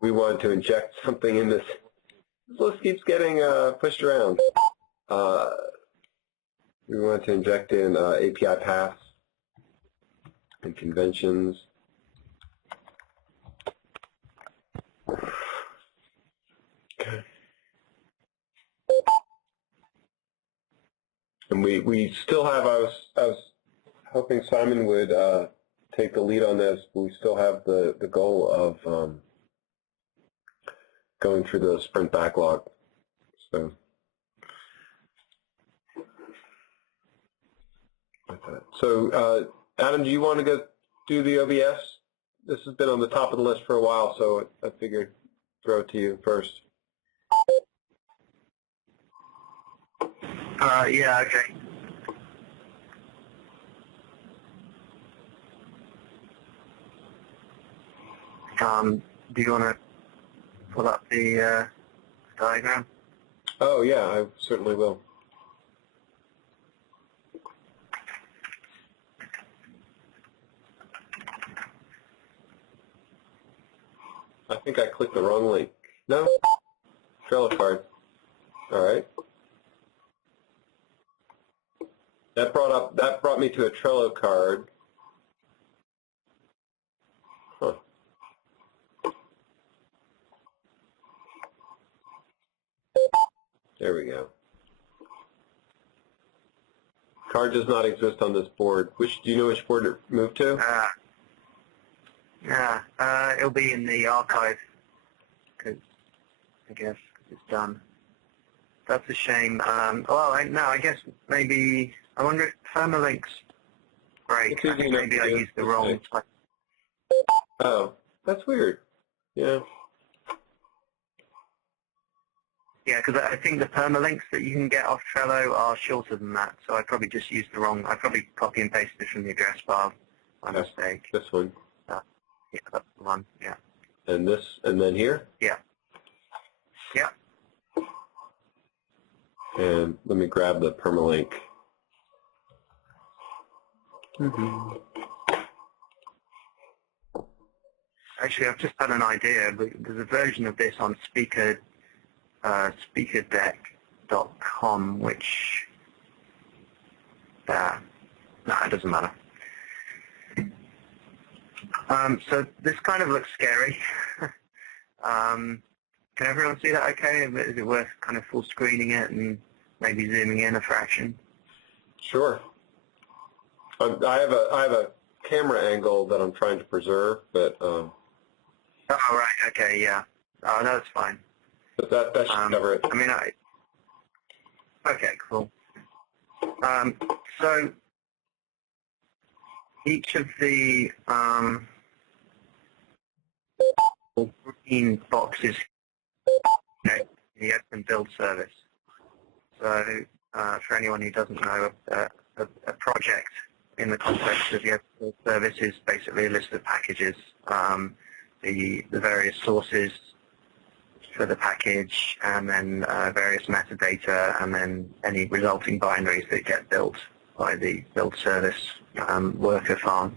we wanted to inject something in this. This list keeps getting pushed around. We wanted to inject in API paths and conventions. Okay. And we still have, I was hoping Simon would take the lead on this, but we still have the goal of going through the sprint backlog. So Adam, do you want to go do the OBS? This has been on the top of the list for a while, so I figured throw it to you first. Yeah, okay. Do you want to pull up the diagram? Oh, yeah, I certainly will. I think I clicked the wrong link. No? Trello card. All right. That brought me to a Trello card. Huh. There we go. Card does not exist on this board. Do you know which board it moved to? Yeah, it'll be in the archive, I guess, it's done. That's a shame. Well, no, I guess maybe, I wonder if permalinks break. Maybe I used the wrong type. Oh, that's weird. Yeah. Yeah, because I think the permalinks that you can get off Trello are shorter than that, so I probably just used the wrong, I probably copy and pasted it from the address bar by mistake. This one? Yeah, that's the one, yeah. And this, and then here? Yeah. Yeah. And let me grab the permalink. Actually, I've just had an idea. There's a version of this on speakerdeck.com, which, no, it doesn't matter. So this kind of looks scary. Can everyone see that okay? Is it worth kind of full screening it and maybe zooming in a fraction? Sure. I have a camera angle that I'm trying to preserve, but Oh, right. Okay. Yeah. Oh, no, that's fine. But that should cover it. I mean, okay, cool. So each of the green boxes, the open build service. So for anyone who doesn't know, a project in the context of the open build service is basically a list of packages, the various sources for the package, and then various metadata, and then any resulting binaries that get built by the build service worker farm.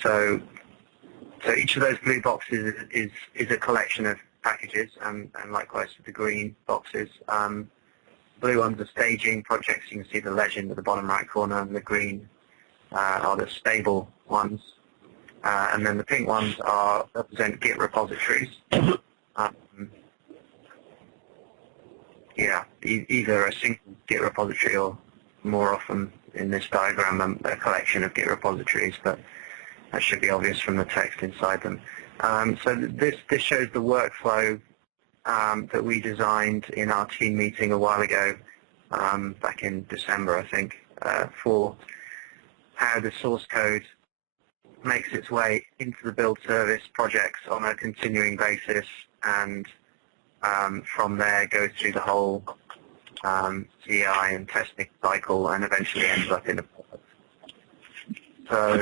So each of those blue boxes is a collection of packages, and likewise for the green boxes. Blue ones are staging projects. You can see the legend at the bottom right corner, and the green are the stable ones. And then the pink ones represent Git repositories. Yeah, either a single Git repository or more often in this diagram a collection of Git repositories, but that should be obvious from the text inside them. So this shows the workflow that we designed in our team meeting a while ago, back in December, I think, for how the source code makes its way into the build service projects on a continuing basis, and from there goes through the whole CI and testing cycle and eventually ends up in a product. So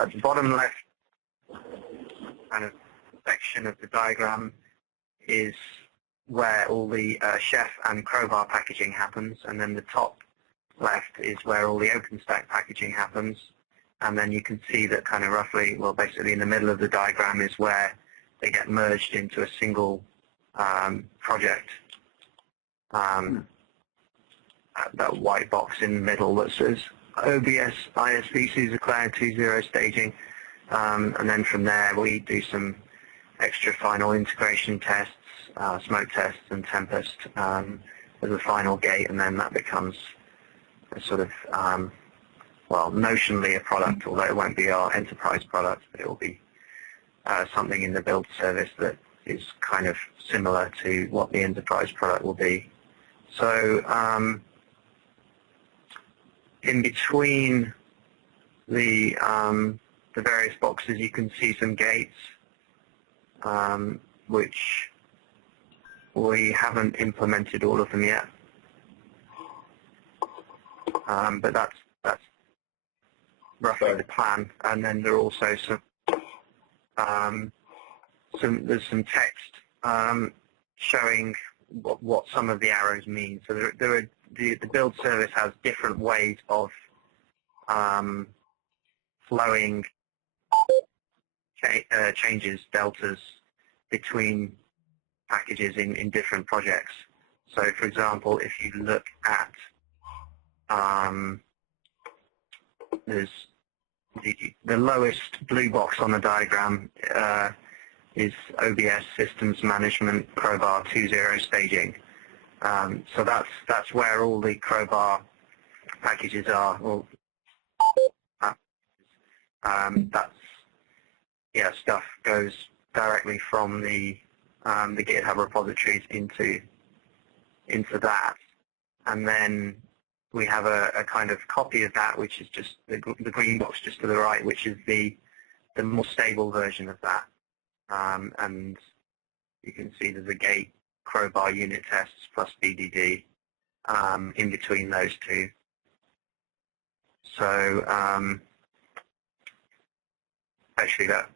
at the bottom left kind of section of the diagram is where all the Chef and Crowbar packaging happens, and then the top left is where all the OpenStack packaging happens, and then you can see that kind of roughly, well, basically in the middle of the diagram is where they get merged into a single project. That white box in the middle that says OBS ISVC Eclair 2.0 staging, and then from there we do some extra final integration tests, smoke tests and tempest as a final gate, and then that becomes a sort of, well, notionally a product, although it won't be our enterprise product, but it will be something in the build service that is kind of similar to what the enterprise product will be. So in between the various boxes, you can see some gates, which we haven't implemented all of them yet, but that's roughly the plan. And then there are also there's some text showing what some of the arrows mean. So the build service has different ways of flowing changes, deltas, between packages in different projects. So, for example, if you look at there's the lowest blue box on the diagram is OBS Systems Management Crowbar 2.0 staging. So that's where all the Crowbar packages are. Well, that's stuff goes directly from the GitHub repositories into that, and then we have a kind of copy of that, which is just the green box just to the right, which is the more stable version of that. And you can see there's a gate Crowbar unit tests plus BDD in between those two. So actually that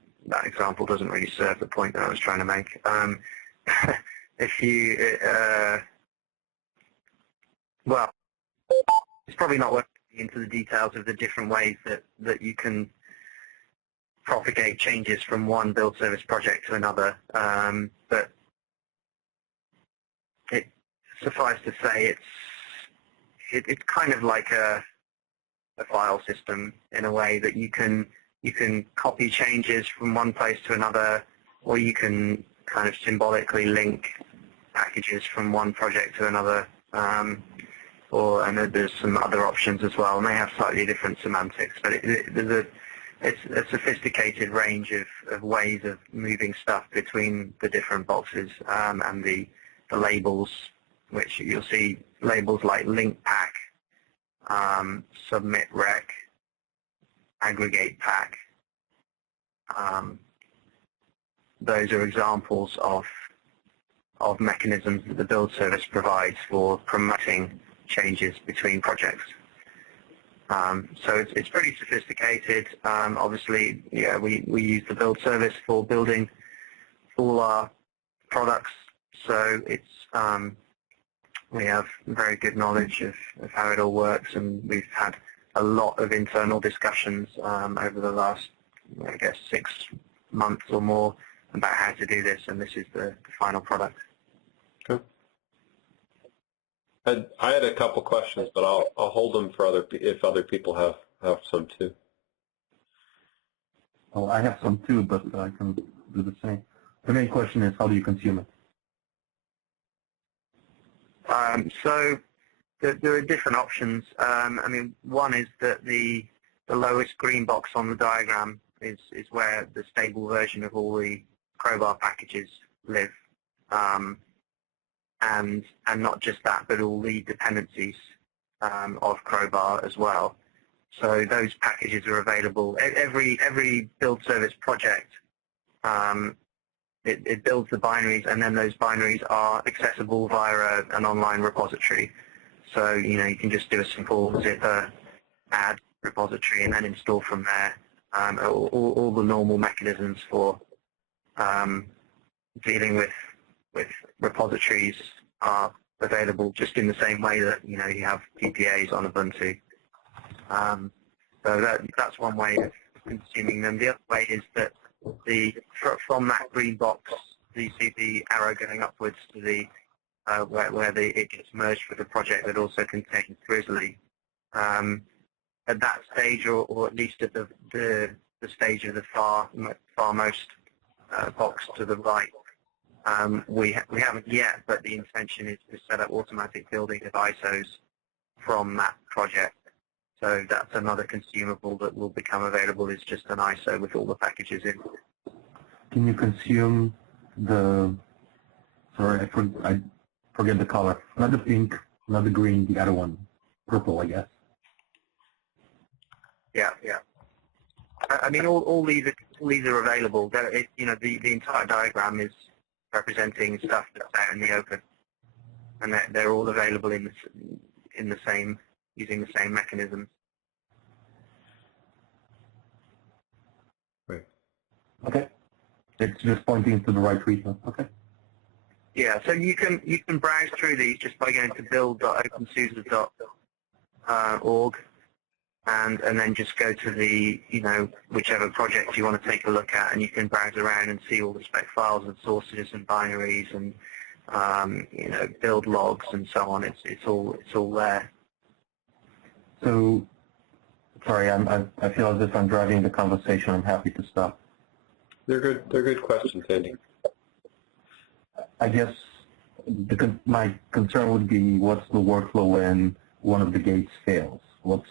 example doesn't really serve the point that I was trying to make. If you, well, it's probably not worth getting into the details of the different ways that you can propagate changes from one build service project to another, but it suffice to say it's kind of like a file system in a way that you can copy changes from one place to another, or you can kind of symbolically link packages from one project to another, and there's some other options as well, and they have slightly different semantics, but it's a sophisticated range of ways of moving stuff between the different boxes, and the labels, which you'll see labels like link pack, submit rec, aggregate pack. Those are examples of mechanisms that the build service provides for promoting changes between projects. So it's pretty sophisticated. Obviously, yeah, we use the build service for building all our products, so it's we have very good knowledge of how it all works, and we've had a lot of internal discussions over the last, I guess, 6 months or more about how to do this, and this is the final product. Okay. I had a couple questions, but I'll hold them for if other people have some too. Oh, I have some too, but I can do the same. The main question is, how do you consume it? So there are different options. I mean, one is that the lowest green box on the diagram is where the stable version of all the Crowbar packages live, and not just that, but all the dependencies of Crowbar as well. So those packages are available. Every build service project, it builds the binaries, and then those binaries are accessible via an online repository. So you can just do a simple zipper add repository and then install from there. All the normal mechanisms for dealing with repositories are available, just in the same way that you have PPAs on Ubuntu. So that's one way of consuming them. The other way is that from that green box, you see the arrow going upwards to the where it gets merged with a project that also contains Grizzly. At that stage, or at least at the stage of the farmost box to the right, we haven't yet, but the intention is to set up automatic building of ISOs from that project. So that's another consumable that will become available, is just an ISO with all the packages in. Can you consume the, sorry, I forget the color, not the pink, not the green, the other one, purple, I guess. Yeah, yeah. I mean, all these are available. The entire diagram is representing stuff that's out in the open, and they're all available in the same, using the same mechanisms. Right. Okay. It's just pointing to the right region. Okay. Yeah, so you can browse through these just by going to build.opensuse.org, and then just go to the whichever project you want to take a look at, and you can browse around and see all the spec files and sources and binaries and build logs and so on. It's all there. So, sorry, I feel as if I'm driving the conversation. I'm happy to stop. They're good questions, Andy. I guess my concern would be, what's the workflow when one of the gates fails? What's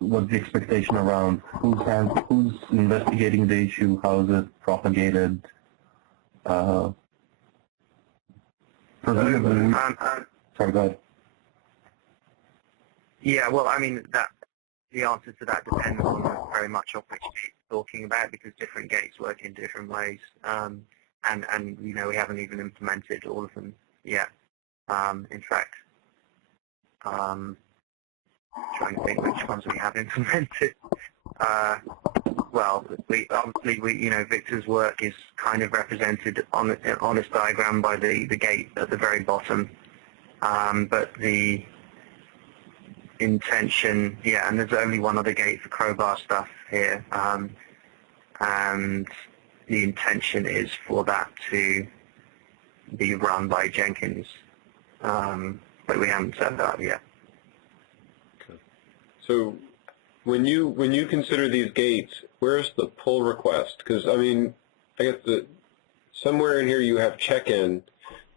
the expectation around who's investigating the issue? How is it propagated? Presumably, sorry, go ahead. Yeah, well, I mean, the answer to that depends on very much on which gate you're talking about, because different gates work in different ways. And we haven't even implemented all of them yet. In fact, trying to think which ones we have implemented. Well, Victor's work is kind of represented on this diagram by the gate at the very bottom. But the intention, yeah, and there's only one other gate for Crowbar stuff here, and the intention is for that to be run by Jenkins, but we haven't set that up yet. Okay. So when you consider these gates, where's the pull request? Because I mean, I guess somewhere in here you have check-in.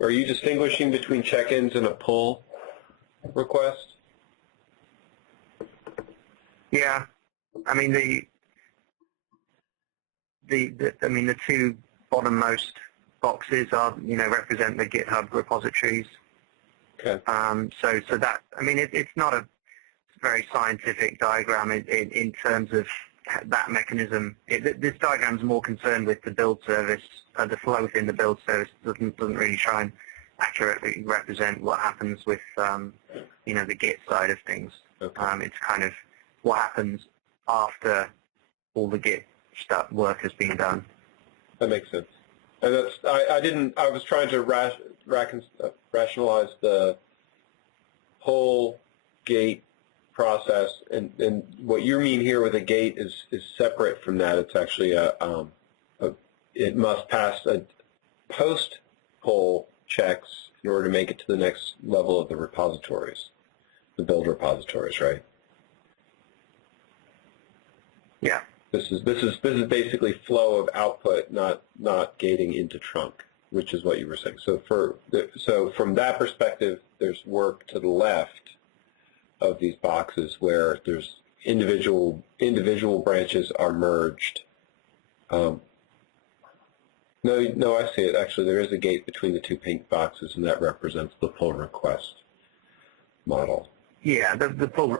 Are you distinguishing between check-ins and a pull request? Yeah, I mean the two bottommost boxes are represent the GitHub repositories. Okay. So that, I mean, it's not a very scientific diagram in terms of that mechanism. This diagram is more concerned with the build service, the flow within the build service. Doesn't really try and accurately represent what happens with the Git side of things. Okay. It's kind of what happens after all the Git work has been done. That makes sense. And that's I was trying to rationalize the whole gate process, and what you mean here with a gate is separate from that. It's actually it must pass a post pull checks in order to make it to the next level of the repositories, the build repositories, right? Yeah. This is basically flow of output, not gating into trunk, which is what you were saying. So from that perspective, there's work to the left of these boxes where there's individual branches are merged. No, I see it. Actually, there is a gate between the two pink boxes, and that represents the pull request model. Yeah, the pull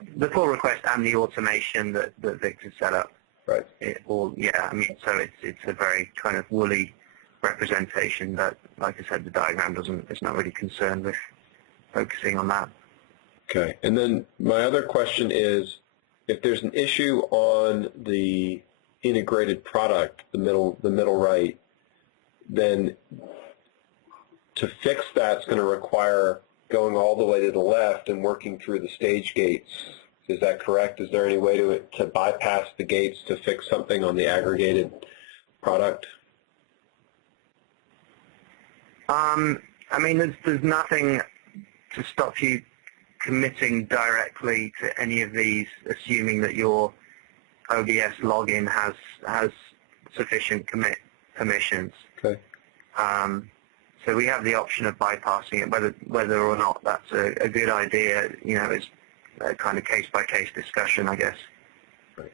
request and the automation that Victor set up. Right. I mean, so it's a very kind of woolly representation that, like I said, the diagram it's not really concerned with focusing on that. Okay, and then my other question is, if there's an issue on the integrated product, the middle right, then to fix that is going to require going all the way to the left and working through the stage gates Is that correct? Is there any way to bypass the gates to fix something on the aggregated product? I mean, there's nothing to stop you committing directly to any of these, assuming that your OBS login has sufficient permissions. Okay. So we have the option of bypassing it. Whether or not that's a good idea, is a kind of case-by-case discussion, I guess. Right.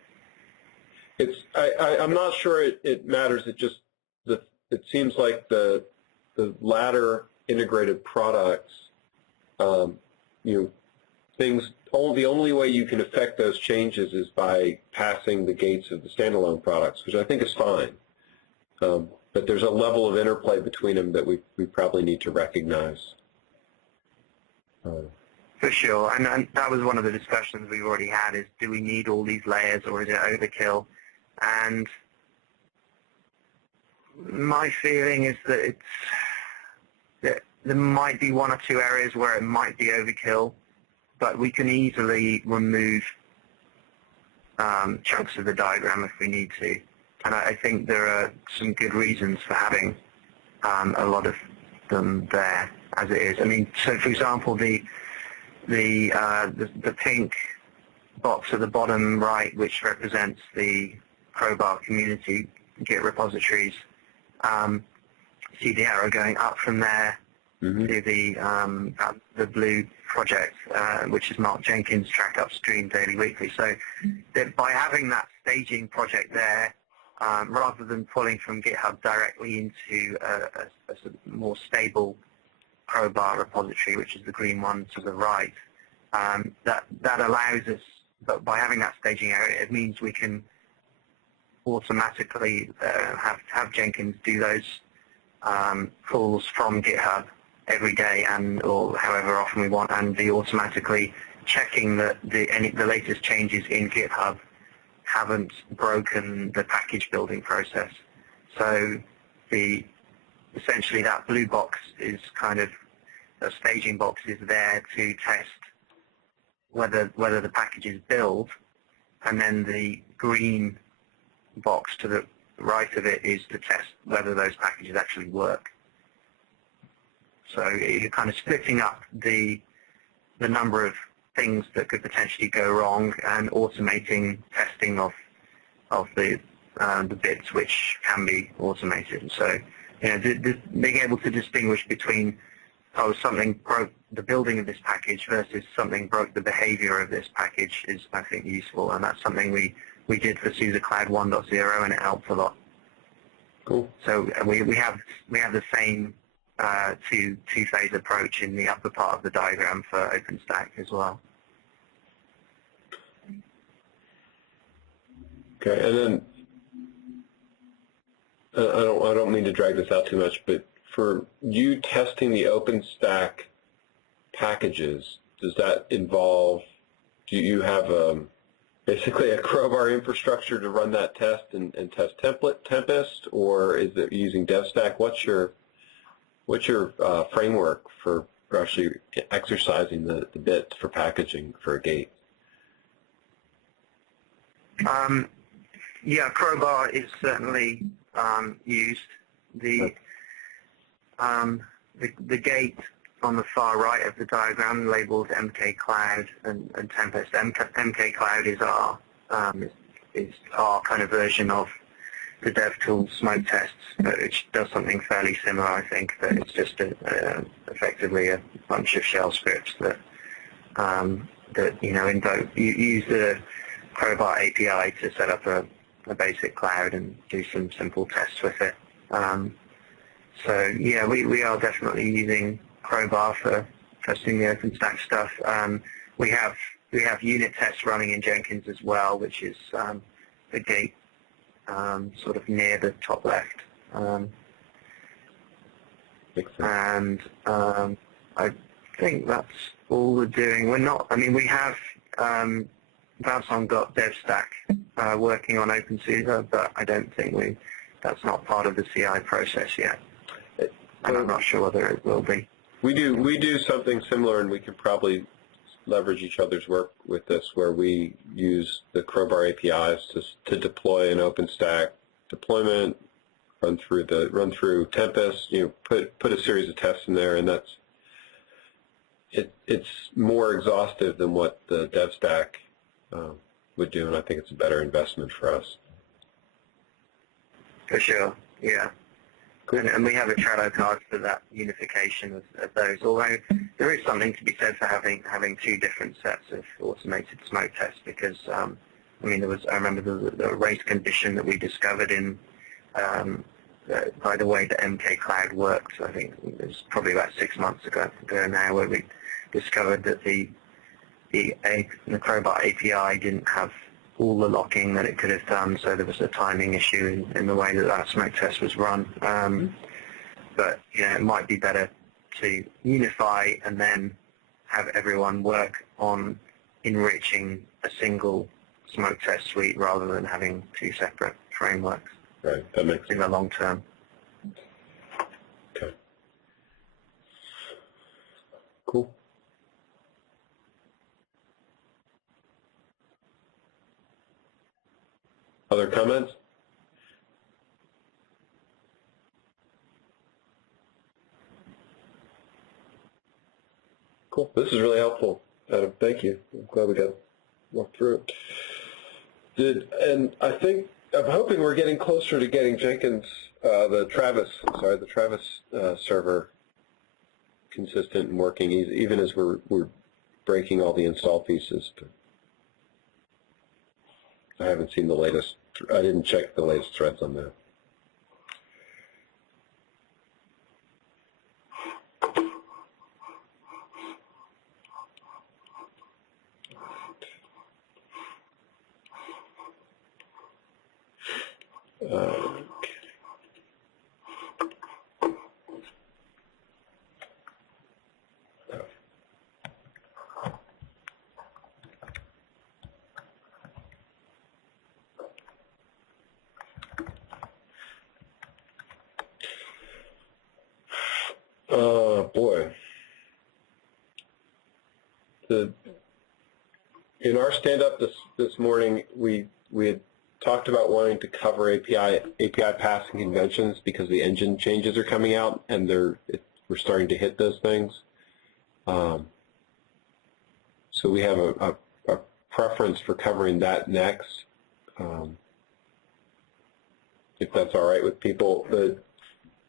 I'm not sure it matters. It seems like the latter integrated products, the only way you can affect those changes is by passing the gates of the standalone products, which I think is fine. But there's a level of interplay between them that we probably need to recognize. For sure, and that was one of the discussions we've already had, is do we need all these layers or is it overkill? And my feeling is that there might be one or two areas where it might be overkill, but we can easily remove chunks of the diagram if we need to. And I think there are some good reasons for having a lot of them there as it is. I mean, so for example, the pink box at the bottom right, which represents the Crowbar community Git repositories, see the arrow going up from there to the blue project, which is Mark Jenkins' track upstream daily weekly. So that by having that staging project there, rather than pulling from GitHub directly into a more stable Crowbar repository, which is the green one to the right, that allows us, but by having that staging area, it means we can automatically have Jenkins do those pulls from GitHub every day or however often we want, and be automatically checking that the latest changes in GitHub haven't broken the package building process. So essentially that blue box is kind of a staging box, is there to test whether the packages build, and then the green box to the right of it is to test whether those packages actually work. So you're kind of splitting up the number of things that could potentially go wrong and automating testing of the bits which can be automated. So being able to distinguish between something broke the building of this package versus something broke the behavior of this package is, I think, useful, and that's something we did for SUSE Cloud 1.0, and it helped a lot. Cool. So we have the same two-phase approach in the upper part of the diagram for OpenStack as well. Okay, and then I don't mean to drag this out too much, but for you testing the OpenStack packages, does that involve? Do you have basically a Crowbar infrastructure to run that test and test Tempest, or is it using DevStack? What's your framework for actually exercising the bits for packaging for a gate? Yeah, Crowbar is certainly used. The gate on the far right of the diagram labeled MK Cloud and Tempest. MK Cloud is our kind of version of the DevTools smoke tests, which does something fairly similar, I think. But it's just effectively a bunch of shell scripts that invoke. You use the Crowbar API to set up a basic cloud and do some simple tests with it. So yeah, we are definitely using Crowbar for testing the OpenStack stuff. We have unit tests running in Jenkins as well, which is the gate sort of near the top left. And I think that's all we're doing. We're not. I mean, we have Valson got DevStack working on OpenSUSE, but I don't think that's not part of the CI process yet. And I'm not sure whether it will be. We do something similar, and we can probably leverage each other's work with this, where we use the Crowbar APIs to deploy an OpenStack deployment, run through Tempest, put a series of tests in there, and it's more exhaustive than what the DevStack would do, and I think it's a better investment for us. For sure, yeah. Cool. And we have a Trello card for that unification of those, although there is something to be said for having two different sets of automated smoke tests, because, I remember the race condition that we discovered in, by the way the MK Cloud works. I think it was probably about 6 months ago now, where we discovered that the Crowbar API didn't have all the locking that it could have done, so there was a timing issue in the way that smoke test was run. But it might be better to unify and then have everyone work on enriching a single smoke test suite rather than having two separate frameworks. Right, that makes sense. In the long term. Okay. Cool. Other comments? Cool. This is really helpful, Adam. Thank you. I'm glad we got walked through it. I'm hoping we're getting closer to getting Jenkins, the Travis server consistent and working, even as we're breaking all the install pieces. But I haven't seen the latest. I didn't check the latest threads on that. Boy. In our stand-up this morning, we had talked about wanting to cover API passing conventions because the engine changes are coming out, and we're starting to hit those things. So we have a preference for covering that next, if that's all right with people. The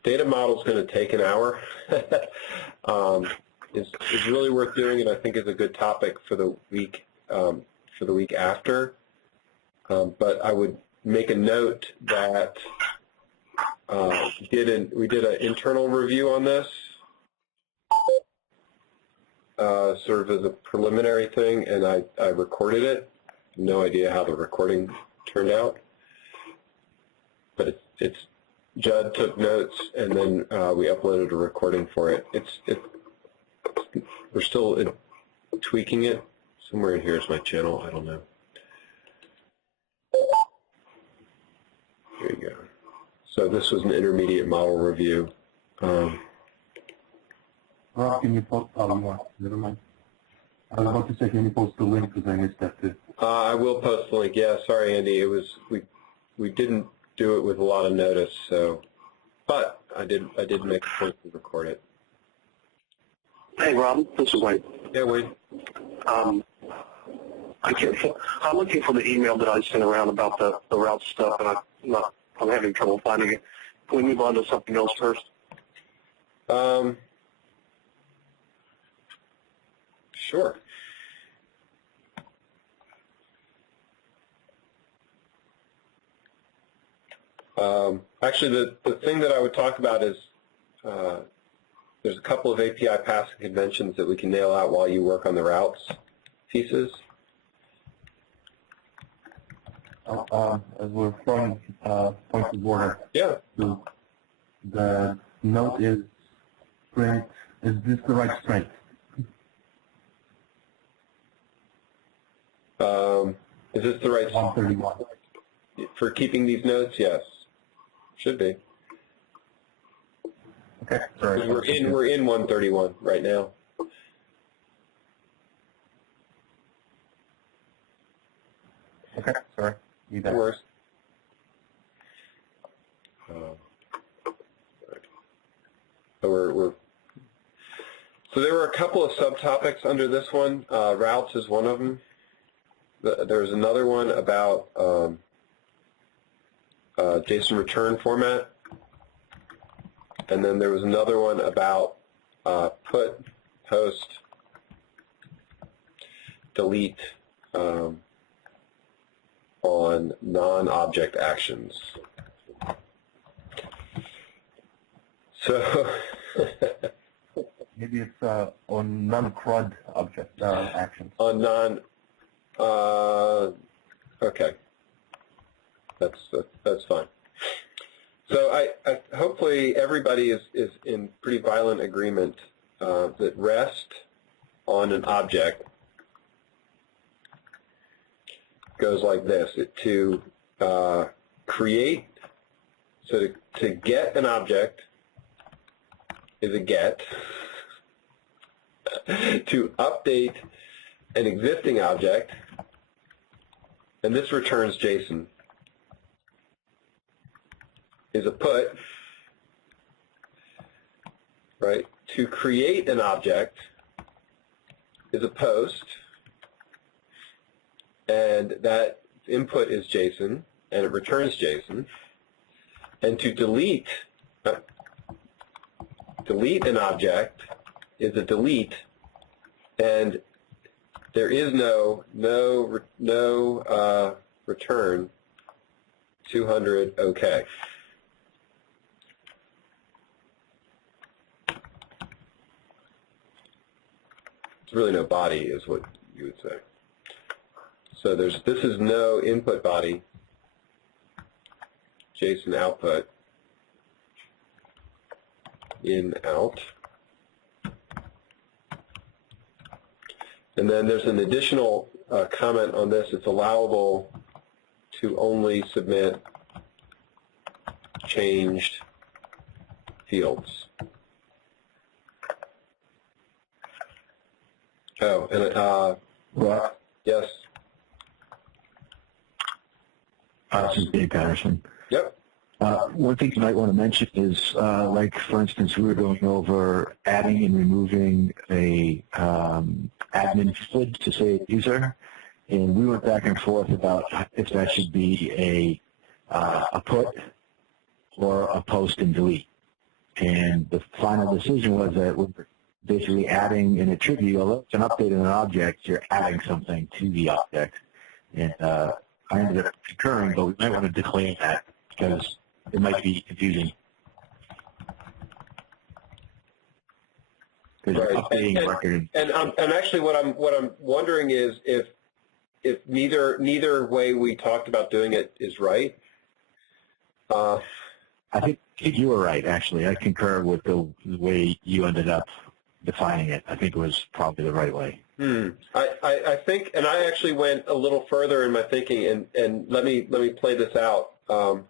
data model is going to take an hour. It's really worth doing, and I think is a good topic for the week after. But I would make a note that we did an internal review on this, sort of as a preliminary thing, and I recorded it. No idea how the recording turned out, but Judd took notes, and then we uploaded a recording for it. We're still tweaking it. Somewhere in here is my channel. I don't know. Here you go. So this was an intermediate model review. Can you post? Never mind. I was about to say, can you post the link, because I missed that too. I will post the link. Yeah, sorry, Andy. It was we didn't do it with a lot of notice, but I did make a point to record it. Hey, Rob, this is Wayne. Yeah, Wayne. I'm looking for the email that I sent around about the route stuff, and I'm having trouble finding it. Can we move on to something else first? Sure. Actually, the thing that I would talk about is there's a couple of API passing conventions that we can nail out while you work on the routes pieces. As we're from points of order. Yeah. So the note is strength. Is this the right strength? Is this the right 131. for keeping these notes? Yes, should be. Okay, sorry. We're in 131 right now. Okay, sorry. You No bet. worries. So there were a couple of subtopics under this one. Routes is one of them. There's another one about JSON return format. And then there was another one about put, post, delete on non-object actions. So Maybe it's on non-CRUD object actions. on non, okay, that's fine. So I hopefully everybody is in pretty violent agreement that REST on an object goes like this: to create, so to get an object is a get. To update an existing object, and this returns JSON, is a put, right? To create an object is a post, and that input is JSON, and it returns JSON. And to delete an object is a delete, and there is no return 200 OK. It's really no body is what you would say. So this is no input body, JSON output, in, out. And then there's an additional comment on this. It's allowable to only submit changed fields. Oh, and Well, yes. this is Dave Patterson. Yep. One thing you might want to mention is, like, for instance, we were going over adding and removing a admin FID to say user, and we went back and forth about if that should be a put or a post and delete. And the final decision was that we're basically adding an attribute. Although it's an update in an object, you're adding something to the object. And I ended up concurring, but we might want to declare that because it might be confusing. Right. Updating record. And actually, what I'm wondering is if neither way we talked about doing it is right. I think you were right, actually. I concur with the way you ended up defining it. I think it was probably the right way. I think, and I actually went a little further in my thinking, and let me play this out. So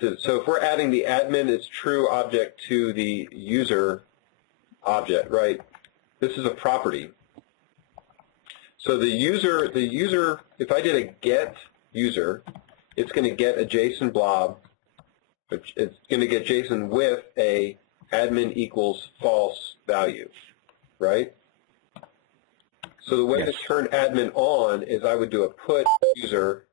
if we're adding the admin is true object to the user object, right? This is a property. So the user, if I did a get user, it's going to get a JSON blob. It's going to get JSON with a admin equals false value, right? So the way to turn admin on is I would do a put user,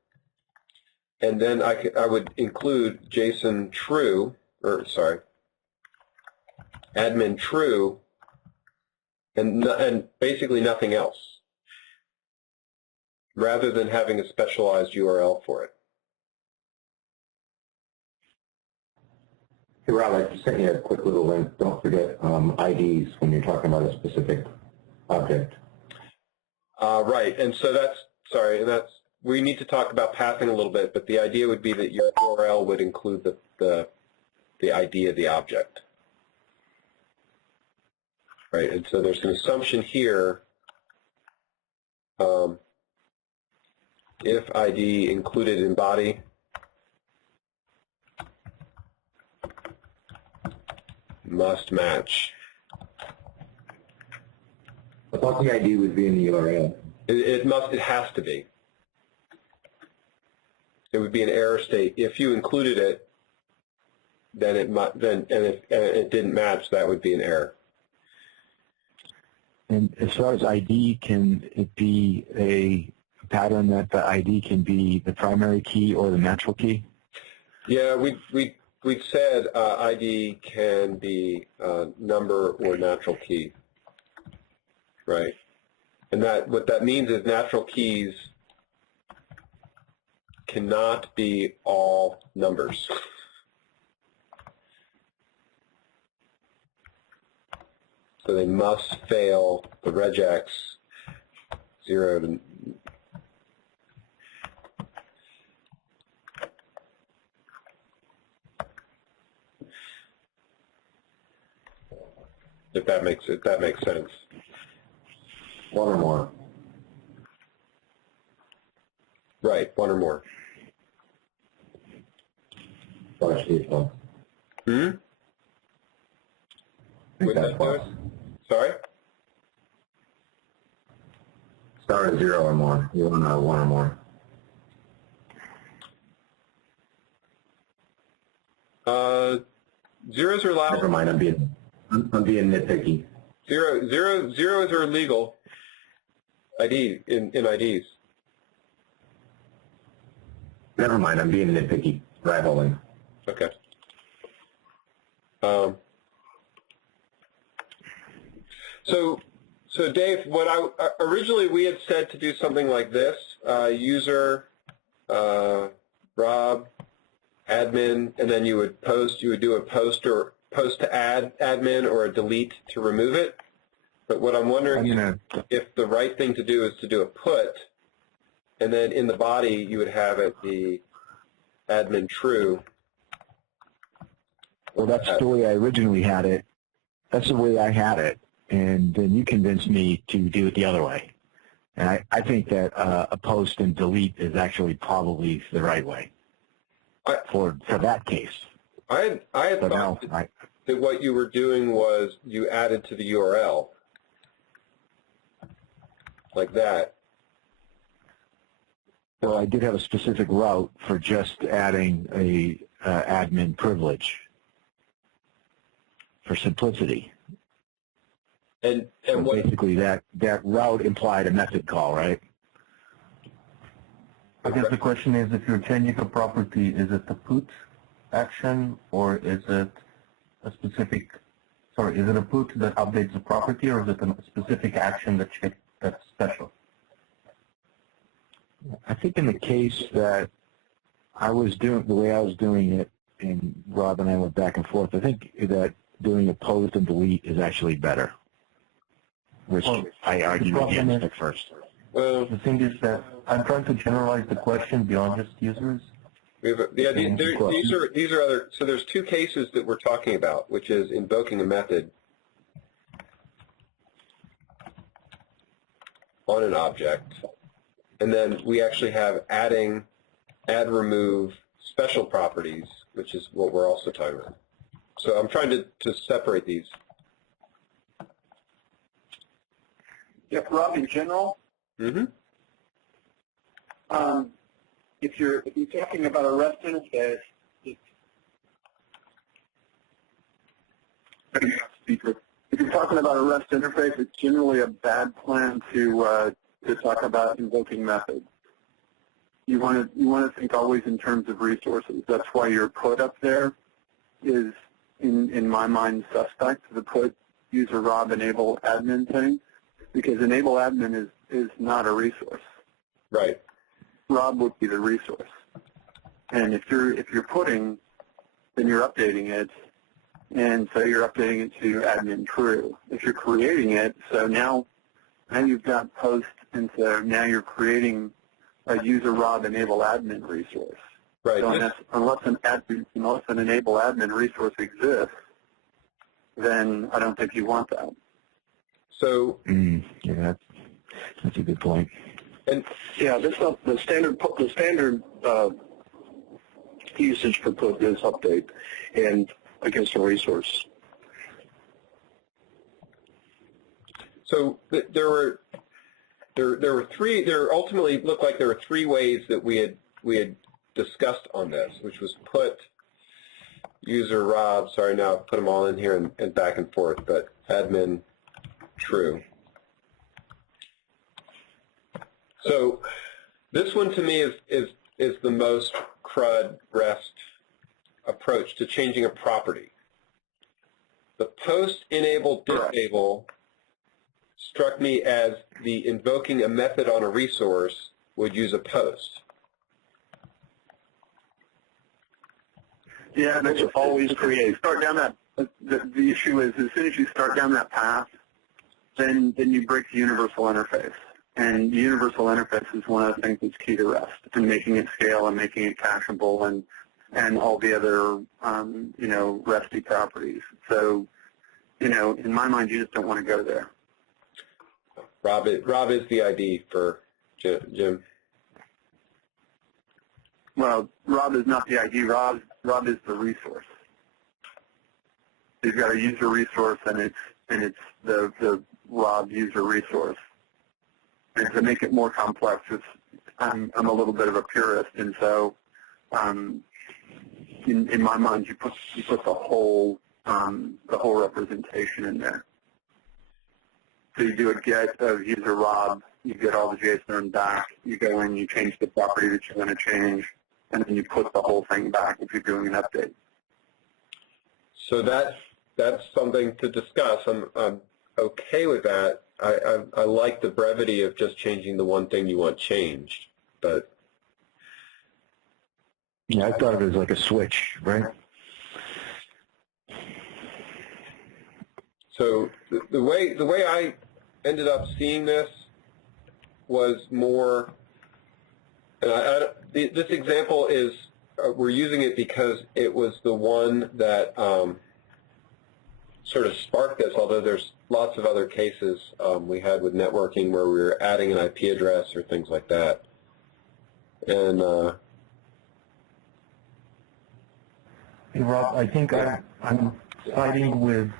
and then I would include JSON true, or sorry, admin true, and basically nothing else, rather than having a specialized URL for it. Hey, Rob, I just sent you a quick little link. Don't forget IDs when you're talking about a specific object. Right, and so we need to talk about pathing a little bit, but the idea would be that your URL would include the ID of the object. Right, and so there's an assumption here, if ID included in body, must match. I thought the ID would be in the URL. It has to be. It would be an error state. If you included it, then it might, and if it didn't match, that would be an error. And as far as ID, can it be a pattern that the ID can be the primary key or the natural key? Yeah, we said ID can be number or natural key, right? And that what that means is natural keys cannot be all numbers. So they must fail the regex 0 to if that makes sense. One or more. Right, one or more. Sorry, Steve. So. Hmm? I think Would that's that do it? fine. Sorry? Start at 0 or more. You want one or more. Zeros are allowed. Never mind. I'm being nitpicky. Zeros are illegal. ID in IDs. Never mind. I'm being nitpicky. Right holding. Okay. So Dave, what originally we had said to do something like this: user, Rob, admin, and then you would do a post to add admin or a delete to remove it. But what I'm wondering is if the right thing to do is to do a put, and then in the body you would have it the admin true. Well, that's the way I originally had it. That's the way I had it. And then you convinced me to do it the other way. And I think that a post and delete is actually probably the right way for that case. I had thought that what you were doing was you added to the URL like that. Well, I did have a specific route for just adding a admin privilege for simplicity. And so what, basically that route implied a method call, right? I guess the question is, if you're changing a property, is it the put action or is it a specific, is it a put that updates the property or is it a specific action that's special? I think in the case that I was doing, the way I was doing it, and Rob and I went back and forth, I think that doing a post and delete is actually better, which I argued against at first. Well, the thing is that I'm trying to generalize the question beyond just users. These are other, so there's two cases that we're talking about, which is invoking a method on an object, and then we actually have add, remove special properties, which is what we're also talking about. So I'm trying to separate these. Yeah, Rob, in general, if you're talking about a REST interface, if you're talking about a REST interface, it's generally a bad plan to talk about invoking methods. You want to think always in terms of resources. That's why your put up there is, in my mind, suspect. The put user Rob enable admin thing, because enable admin is not a resource. Right. Rob would be the resource. And if you're putting, then you're updating it, and so you're updating it to admin true. If you're creating it, so now you've got post, and so now you're creating a user Rob enable admin resource. Right. So unless an enable admin resource exists, then I don't think you want that. So yeah, that's a good point. And yeah, the standard usage for put is update and against a resource. So there were three. There ultimately looked like there were three ways that we had discussed on this, which was put user Rob, sorry, now I've put them all in here and back and forth, but admin true. So this one to me is the most CRUD REST approach to changing a property. The post enable disable struck me as the invoking a method on a resource would use a post. Yeah, that's always create. Start down that. The issue is, as soon as you start down that path, then you break the universal interface. And the universal interface is one of the things that's key to REST, and making it scale and making it cacheable and all the other RESty properties. So, in my mind, you just don't want to go there. Rob is the ID for Jim. Well, Rob is not the ID. Rob is the resource. You've got a user resource, and it's the Rob user resource. And to make it more complex, I'm a little bit of a purist, and so in my mind, you put the whole representation in there. So you do a get of user Rob, you get all the JSON back, you go in, you change the property that you want to change, and then you put the whole thing back if you're doing an update. So that's something to discuss. I'm okay with that. I like the brevity of just changing the one thing you want changed, but yeah, I thought of it as like a switch, right? So the way I ended up seeing this was more, and this example is we're using it because it was the one that sort of sparked this, although there's lots of other cases we had with networking where we were adding an IP address or things like that. And hey, Rob, I think I'm siding with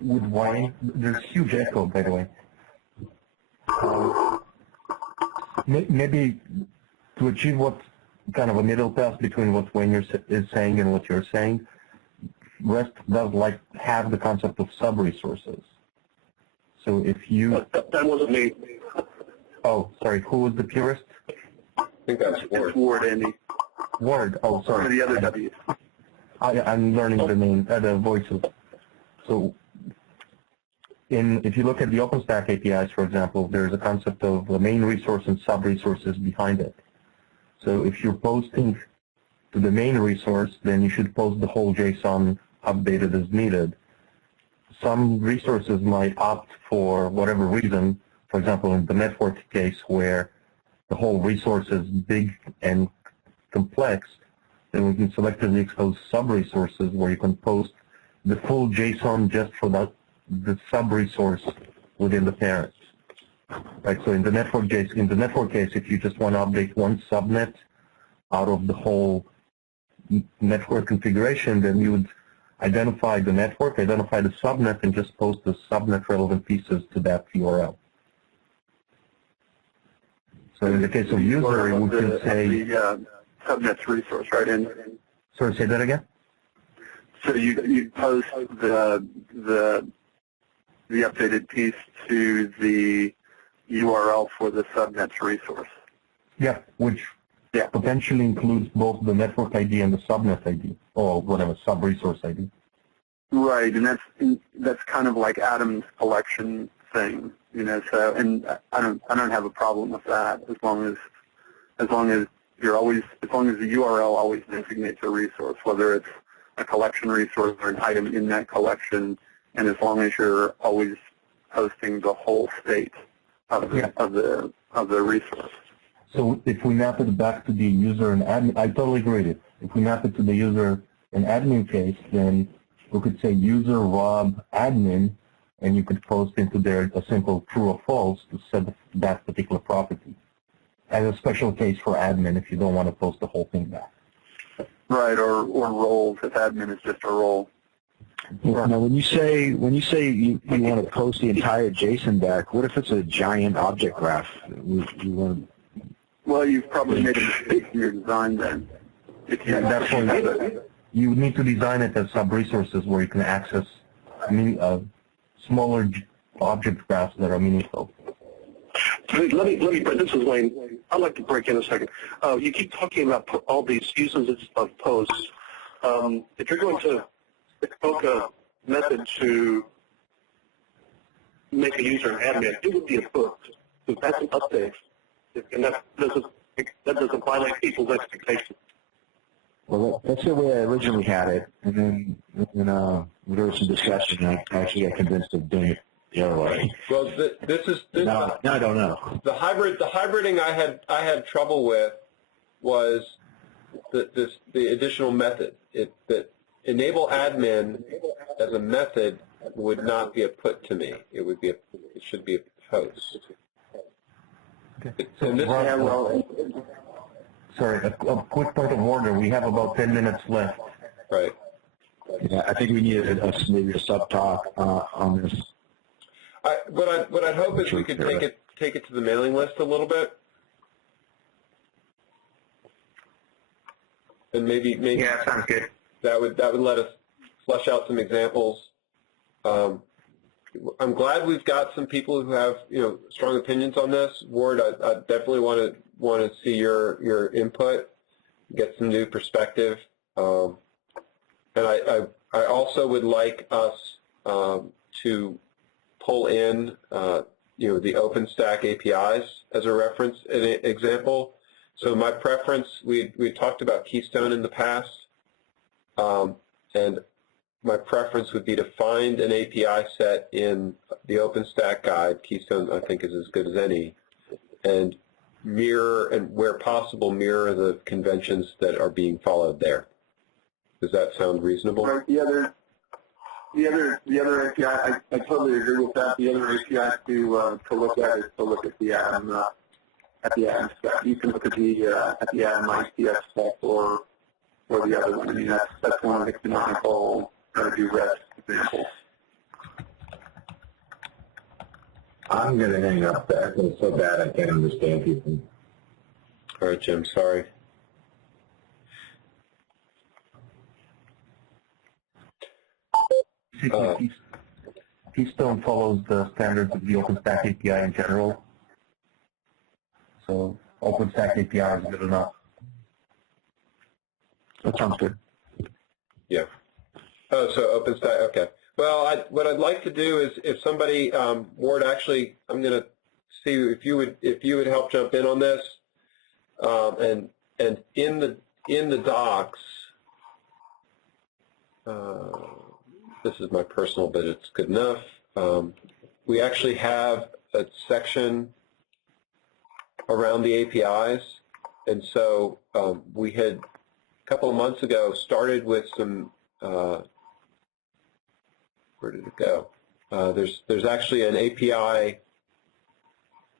Wayne. There's huge echo, by the way. Maybe to achieve what kind of a middle path between what Wayne is saying and what you're saying, REST does have the concept of sub-resources. So if you... That wasn't me. Oh, sorry. Who was the purist? I think that's Ward. It's Ward, Andy. Ward. Oh, sorry. Or the other W. I'm learning the name, the voices. So if you look at the OpenStack APIs, for example, there's a concept of the main resource and sub-resources behind it. So if you're posting to the main resource, then you should post the whole JSON updated as needed. Some resources might opt for whatever reason, for example, in the network case where the whole resource is big and complex, then we can selectively expose sub-resources where you can post the full JSON just for the sub-resource within the parent. Right, so in the network case, if you just want to update one subnet out of the whole network configuration, then you would identify the network, identify the subnet, and just post the subnet relevant pieces to that URL. So in the case of user, we could say... The subnet's resource, right? Sorry, say that again? So you post the updated piece to the URL for the subnet's resource. Yeah, which potentially includes both the network ID and the subnet ID, or whatever, sub-resource ID. Right, and that's kind of like Adam's collection thing, So, and I don't have a problem with that as long as the URL always designates a resource, whether it's a collection resource or an item in that collection, and as long as you're always posting the whole state of the resource. So if we map it back to the user and admin, I totally agree with it. If we map it to the user and admin case, then we could say user Rob admin, and you could post into there a simple true or false to set that particular property. As a special case for admin if you don't want to post the whole thing back. Right, or roles if admin is just a role. Now, when you say you want to post the entire JSON back, what if it's a giant object graph? You want Well, you've probably made a mistake in your design then. That's why you need to design it as sub-resources where you can access smaller object graphs that are meaningful. Let me. This is Wayne. I'd like to break in a second. You keep talking about all these uses of posts. If you're going to invoke a method to make a user an admin, it would be a post. Because that's an update, and that doesn't violate people's expectations. Well, that's the way I originally had it, and then there was some discussion, and I actually got convinced of doing it the other way. Well, this Now I don't know. the hybriding I had trouble with was the additional method. That enable admin as a method would not be a put to me. It should be a post. Okay. So sorry, a quick point of order. We have about 10 minutes left. Right. Yeah, I think we need maybe a sub-talk on this. What I'd hope is we could take it to the mailing list a little bit, and maybe Yeah, sounds good. that would let us flesh out some examples. I'm glad we've got some people who have strong opinions on this. Ward, I definitely want to see your input, get some new perspective, and I also would like us to pull in the OpenStack APIs as a reference example. So my preference, we talked about Keystone in the past, and my preference would be to find an API set in the OpenStack guide. Keystone, I think, is as good as any, and mirror, and where possible, mirror the conventions that are being followed there. Does that sound reasonable? Right. The other API, I totally agree with that. The other API to look at is to look at the Atom spec. You can look at the Atom ICF spec or the other one. I mean, that's one of the canonical do REST examples. I'm going to hang up there. It's so bad I can't understand people. All right, Jim, sorry. Keystone follows the standards of the OpenStack API in general. So OpenStack API is good enough. That sounds good. Yeah. Oh, so OpenStack, okay. Well, what I'd like to do is, if somebody, Ward, actually, I'm going to see if you would help jump in on this, and in the docs, this is my personal, but it's good enough. We actually have a section around the APIs, and so we had a couple of months ago started with some. Where did it go? There's actually an API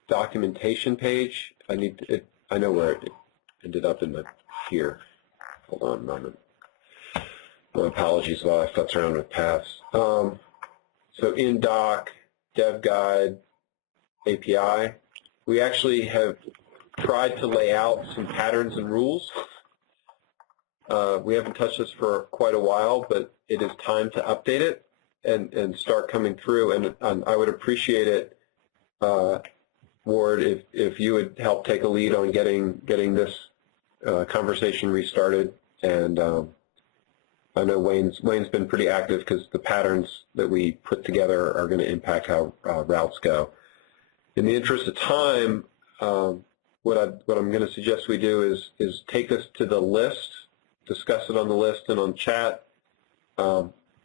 documentation page. I know where it ended up here. Hold on a moment. My apologies while I futz around with paths. So in doc, dev guide, API, we actually have tried to lay out some patterns and rules. We haven't touched this for quite a while, but it is time to update it and start coming through. And I would appreciate it, Ward, if you would help take a lead on getting this conversation restarted. And I know Wayne's been pretty active because the patterns that we put together are going to impact how routes go. In the interest of time, what I'm going to suggest we do is take this to the list, discuss it on the list and on chat.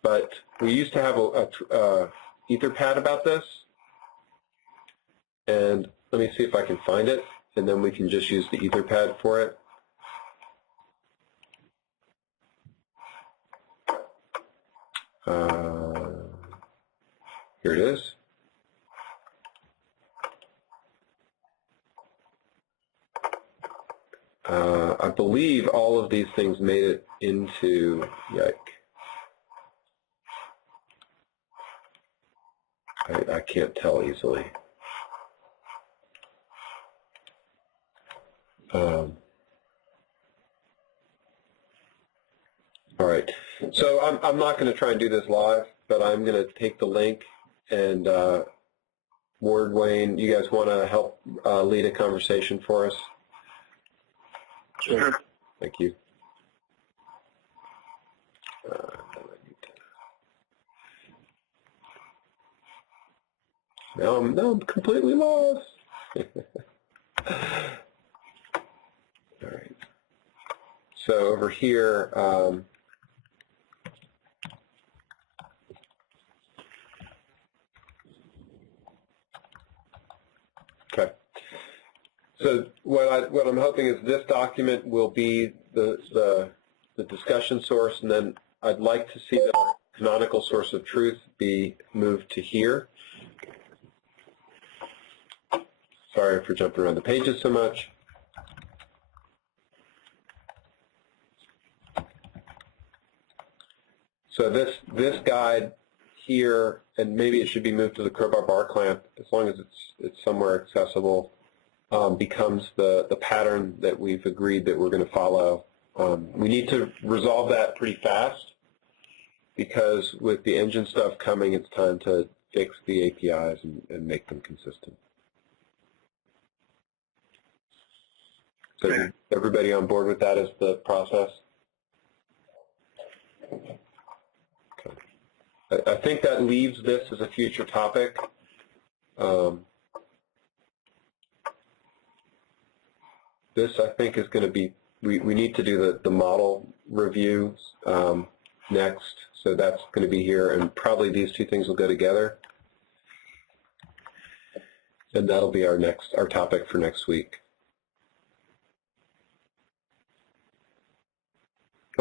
But we used to have a Etherpad about this, and let me see if I can find it, and then we can just use the Etherpad for it. Here it is. I believe all of these things made it into Yike. I can't tell easily. All right. So I'm not going to try and do this live, but I'm going to take the link and Ward, Wayne, you guys want to help lead a conversation for us? Sure. Thank you. Now I'm completely lost. All right. So over here, okay. So what I'm hoping is this document will be the discussion source, and then I'd like to see that our canonical source of truth be moved to here. Sorry for jumping around the pages so much. So this guide here, and maybe it should be moved to the Crowbar bar clamp as long as it's somewhere accessible, becomes the pattern that we've agreed that we're going to follow. We need to resolve that pretty fast because with the engine stuff coming, it's time to fix the APIs and make them consistent. So is everybody on board with that as the process? Okay. I think that leaves this as a future topic. This, I think, is going to be, we need to do the model reviews next, so that's going to be here, and probably these two things will go together. And that'll be our topic for next week.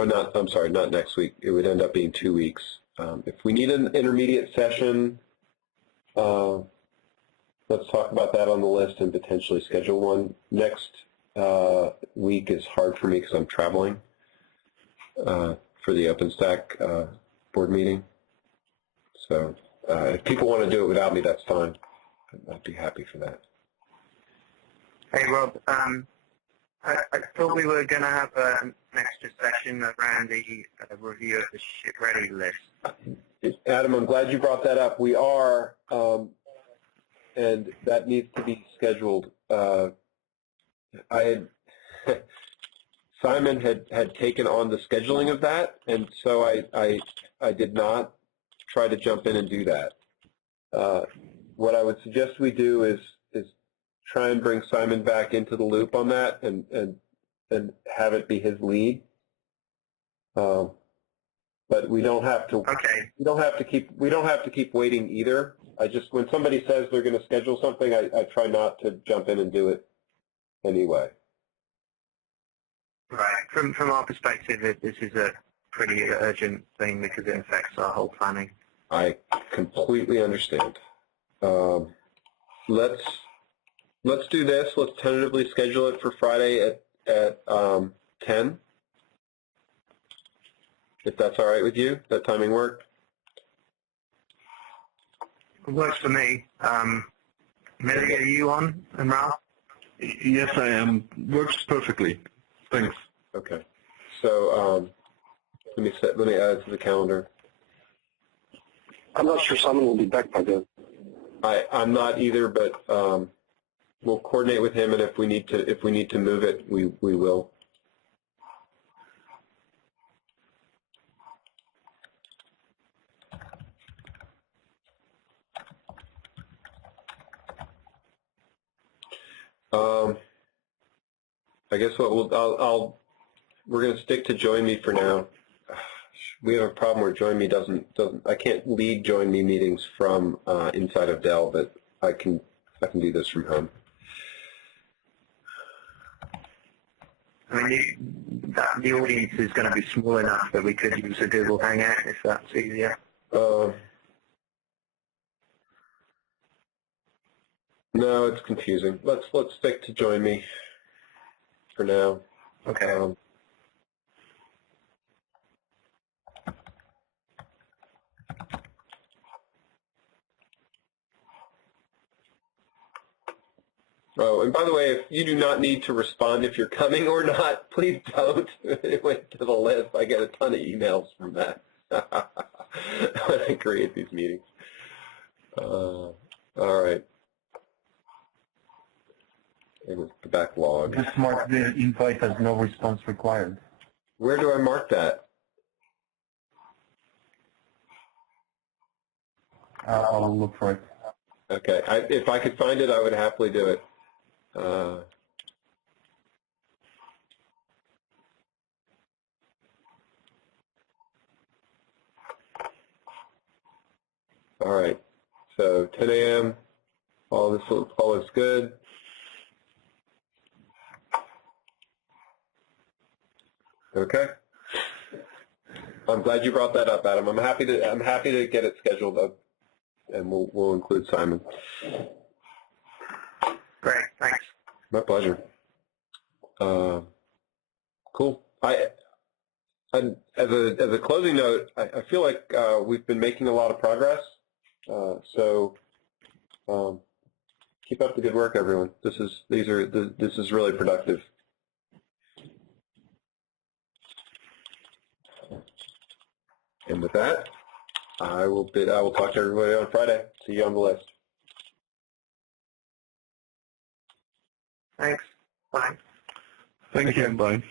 Oh, I'm sorry, not next week. It would end up being 2 weeks. If we need an intermediate session, let's talk about that on the list and potentially schedule one. Next week is hard for me because I'm traveling for the OpenStack board meeting. So if people want to do it without me, that's fine. I'd be happy for that. Hey, Rob. I thought we were going to have an extra session around the review of the ship-ready list. Adam, I'm glad you brought that up. We are, and that needs to be scheduled. Simon had taken on the scheduling of that, and so I did not try to jump in and do that. What I would suggest we do is try and bring Simon back into the loop on that and have it be his lead. But we don't have to. Okay. We don't have to keep waiting either. When somebody says they're going to schedule something, I try not to jump in and do it anyway. Right. From our perspective, this is a pretty urgent thing because it affects our whole planning. I completely understand. Let's do this. Let's tentatively schedule it for Friday at 10. If that's all right with you, that timing work? It works for me. Millie, are you on? And Ralph? Yes, I am. Works perfectly. Thanks. Okay. So let me add it to the calendar. I'm not sure Simon will be back by then. I'm not either, but we'll coordinate with him, and if we need to move it, we will. I guess what we're going to stick to Join Me for now. We have a problem where Join Me doesn't. I can't lead Join Me meetings from inside of Dell, but I can do this from home. I mean, the audience is going to be small enough that we could use a Google Hangout if that's easier. No, it's confusing. Let's stick to Join Me for now. Okay. Oh, and by the way, if you do not need to respond if you're coming or not, please don't. It went to the list. I get a ton of emails from that when I create these meetings. All right. It was the backlog. Just mark the invite as no response required. Where do I mark that? I'll look for it. Okay. If I could find it, I would happily do it. All right. So 10 a.m. All looks good. Okay. I'm glad you brought that up, Adam. I'm happy to get it scheduled up, and we'll include Simon. Great, thanks. My pleasure. Cool. And as a closing note, I feel like we've been making a lot of progress. So keep up the good work, everyone. This is really productive. And with that, I will talk to everybody on Friday. See you on the list. Thanks. Bye. Thank you. Bye.